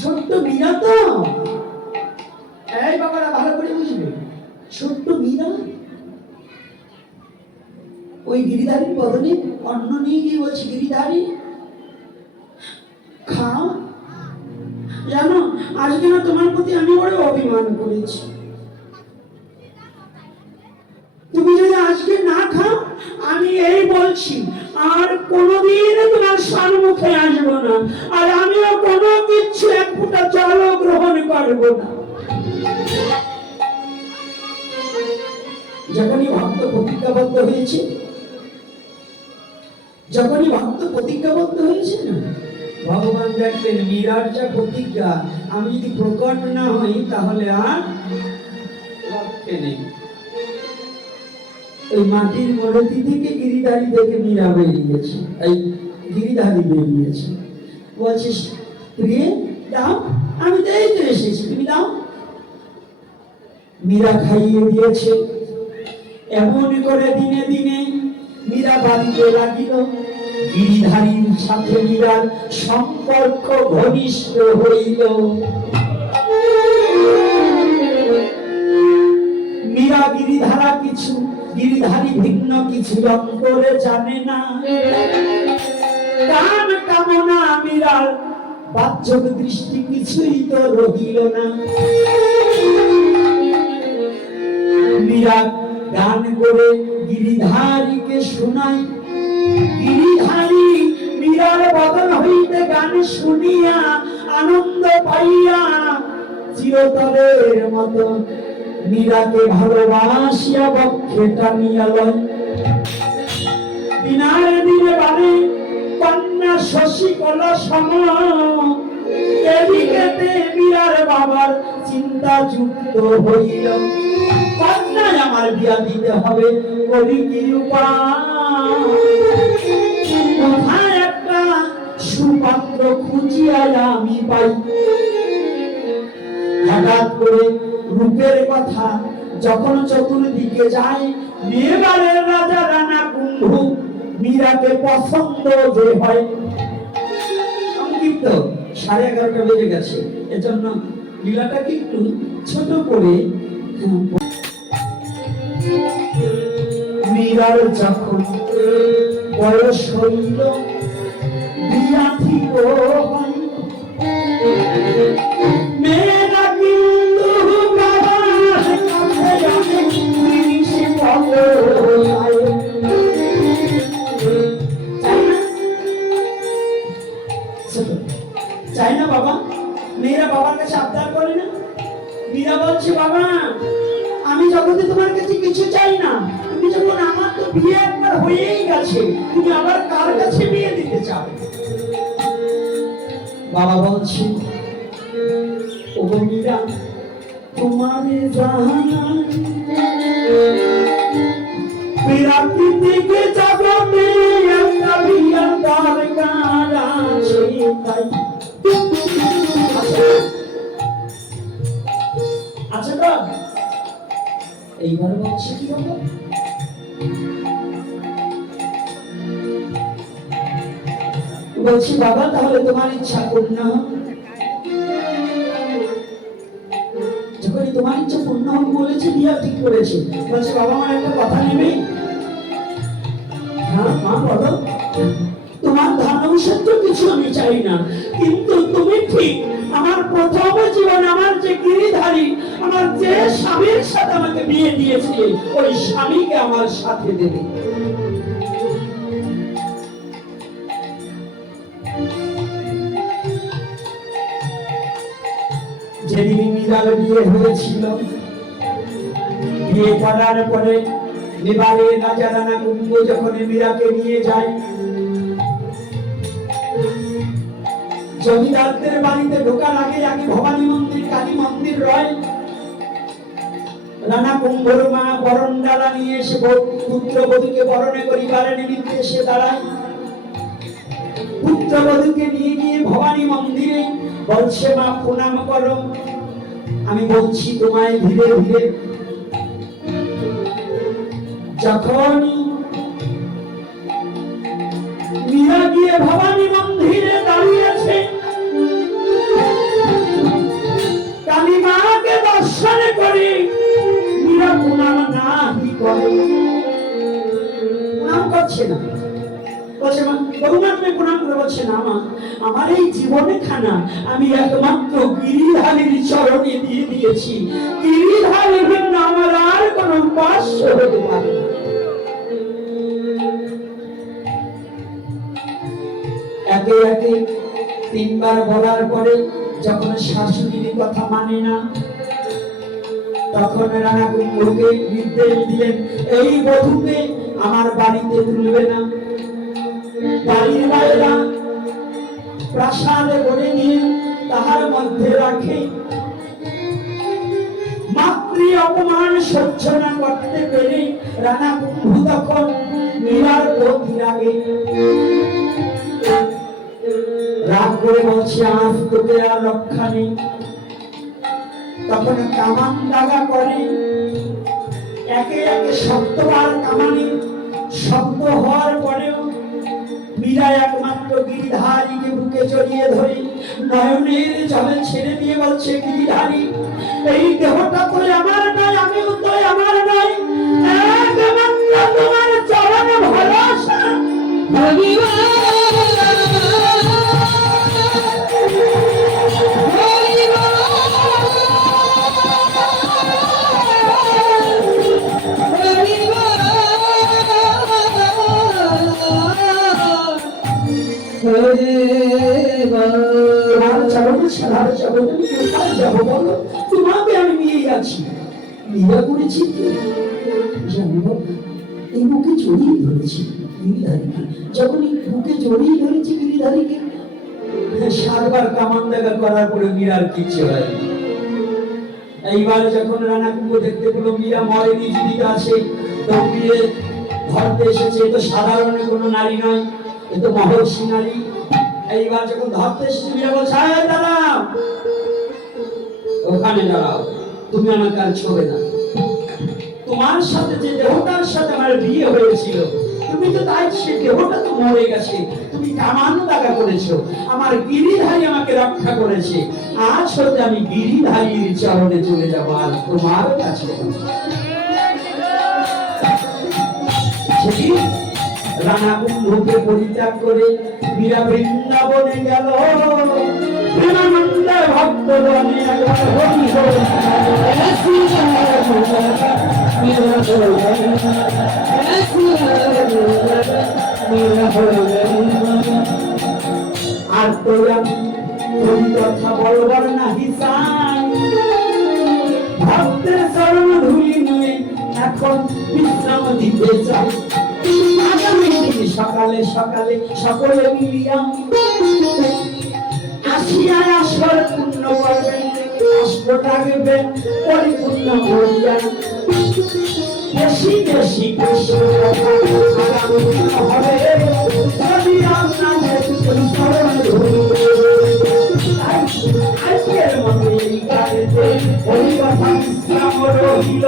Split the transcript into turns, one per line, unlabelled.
ছোট্ট মীরা তো। এই বাবারা, ভালো করে বুঝবে। ছোট্ট মীরা? ওই গিরিধারীর অন্ন নিয়ে গিয়ে বলছে গিরিধারী? খাও। জানো আজকে না তোমার প্রতি আমি বড় অভিমান করেছি? তুমি যদি আজকে না খাও, আমি এই বলছি, আর কোনোদিন তোমার সম্মুখে আসব না। আর আমিও কিছু এক ফুটা জলও গ্রহণ করব না। যখনই ভক্ত প্রতিজ্ঞাবদ্ধ হয়েছে, যখনই ভক্ত প্রতিজ্ঞাবদ্ধ হয়েছে ভগবান দেখবেন মীরার যা প্রতিজ্ঞা। আমি যদি প্রকট না হই, তাহলে আর রক্ষে নেই। এই মাটির মূর্তি থেকে গিরিধারী থেকে মীরা বেরিয়েছে এই গিরিধারী বেরিয়েছে বলছিস প্রিয়ে দাও, আমি তো এই তো এসেছি, তুমি দাও। মীরা খাইয়ে দিয়েছে। এমন করে দিনে দিনে মীরা বাড়িতে লাগিল। গিরিধারীর সাথে মীরার সম্পর্ক ঘনিষ্ঠ হইল। মীরা গিরিধারা কিছু, গিরিধারী ভিন্ন কিছু করে জানে না। কাম কামনা মীরার বাহ্যক দৃষ্টি কিছুই তো রহিল না। মীরা গান করে গিরিধারীকে গিরিধারী বদন হইতে গান শুনিয়া আনন্দ পাইয়া চিরতরের মতো মীরাকে ভালোবাসিয়া বক্ষে টানিয়া লয়। দিনে আমার বিয়া দিতে হবে করি কি উপায়? একটা সুপাত্র খুঁজিয়া আমি পাই? হঠাৎ করে রূপের কথা যখন চতুর্দিকে যায় মেবারের রাজা রানা কুম্ভ মীরাকে পছন্দ যে হয়। সংক্ষিপ্ত, সাড়ে এগারোটা বেজে গেছে। এজন্য লীলাটাকে একটু ছোট করে মীরার যখন বয়স হইল, বিয়া ঠিক হয়। আবদার করে না? মীরা বলছে, বাবা, আমি জগতে তোমার কাছে কিছু চাই না, তুমি যখন আমার তো বিয়ে একবার হয়েই গেছে, তুমি আবার কার কাছে বিয়ে দিতে চাও? বাবা বলছে, ও মীরা, তোমার বিরাটি থেকে জগতে একটা বিয়ার দরকার আছে তাই। বলছে বাবা, তাহলে তোমার ইচ্ছা পূর্ণ। যখনই তোমার ইচ্ছা পূর্ণ হোক বলেছে বিয়া ঠিক করেছে। বলছে, বাবা, আমার একটা কথা নেবে? হ্যাঁ মা, বলো। তোমার ধন তো কিছু আমি চাই না, কিন্তু তুমি ঠিক আমার প্রথম জীবন, আমার যে গিরিধারী, আমার যে স্বামীর সাথে আমাকে বিয়ে দিয়েছে, ওই স্বামীকে আমার সাথে দেবে। যেদিন মীরার বিয়ে হয়েছিল, বিয়ে করার পরে এবারে রাজা রানা কুম্ভ যখন মীরাকে নিয়ে যায় জমিদারদের বাড়িতে ঢোকার আগে আগে ভবানী মন্দির, কালী মন্দির রয়। রানা কুম্ভর মা বরণ ডালা নিয়ে এসে পুত্রবধূকে বরণে করিবারে নিমিত্তে এসে দাঁড়ায়। পুত্রবধূকে নিয়ে গিয়ে ভবানী মন্দিরে বলছে মা, প্রণাম করো। আমি বলছি, তোমায় ধীরে ধীরে। যখনই মীরা গিয়ে ভবানী না, মা, আমার এই জীবনে খানা আমি একমাত্র গিরিধারীর চরণে দিয়ে দিয়েছি। আমার আর উপাস্য হতে পারে একে একে তিনবার বলার পরে যখন শাশুড়ির কথা মানে না, তখন রানা কুম্ভকে নির্দেশ দিলেন, এই বধূকে আমার বাড়িতে তুলবে না। বাড়ির বাইরা প্রাসাদে করে নিয়ে তাহার মধ্যে রাখে। মাতৃ অপমান সহ্য না করতে পেরে রানা কুম্ভ তখন মীরার প্রতি রাগে রাগ করে বলছে আজ তোকে আর রক্ষা নেই। তখন কামান দাগা করে। একে একে শব্দবার কামানে শব্দ হওয়ার পরেও মীরা একমাত্র গিরিধারীকে বুকে জড়িয়ে ধরি নয়নের জলে ছেড়ে দিয়ে বলছে, গিরিধারী, এই দেহটা তো আমার নাই আমি তো আমার নাই একমাত্র তোমার ভরসা। কোথায় যাব বলো? তোমাকে আমি করেছি এই বুকে জড়িয়ে ধরেছি গিরিধারীকে যখন এই বুকে জড়িয়ে ধরেছি গিরিধারীকে হ্যাঁ, সাতবার কামান দেখা করার পরে মীরার কিচ্ছু হয় এইবার যখন রানা কুম্ভ দেখতে পেল মীরা মরেনি জীবিত আছে গম্ভীরে ধরতে এসেছে। এ তো সাধারণ কোনো নারী নয় এ তো মহর্ষি নারী। এইবার যখন ধরতে ওখানে দাঁড়াও। তুমি আমাকে আর ছোবে না। তোমার সাথে যে দেহটার সাথে আমার বিয়ে হয়েছিল, তুমি তো তাই সে দেহটা তো মরে গেছে, তুমি কামান দাগা করেছ। আমার গিরিধারী আমাকে রক্ষা করেছে। আজ হতে আমি গিরিধারীর চরণে চলে যাব, আর তোমার কাছে রানা কুম্ভকে পরিত্যাগ করে মীরা বৃন্দাবনে গেল। আর বলবার নাহি চাই। ভক্তের চরণ ধুলি নিয়ে এখন বিশ্রাম দিতে চাই। সকালে সকালে, সকলে মিলিয়া আসিয়া আসর পূর্ণ করবেন অষ্ট রাখবেন পরিপূর্ণ করিয়া বেশি বেশি ওই রহিল।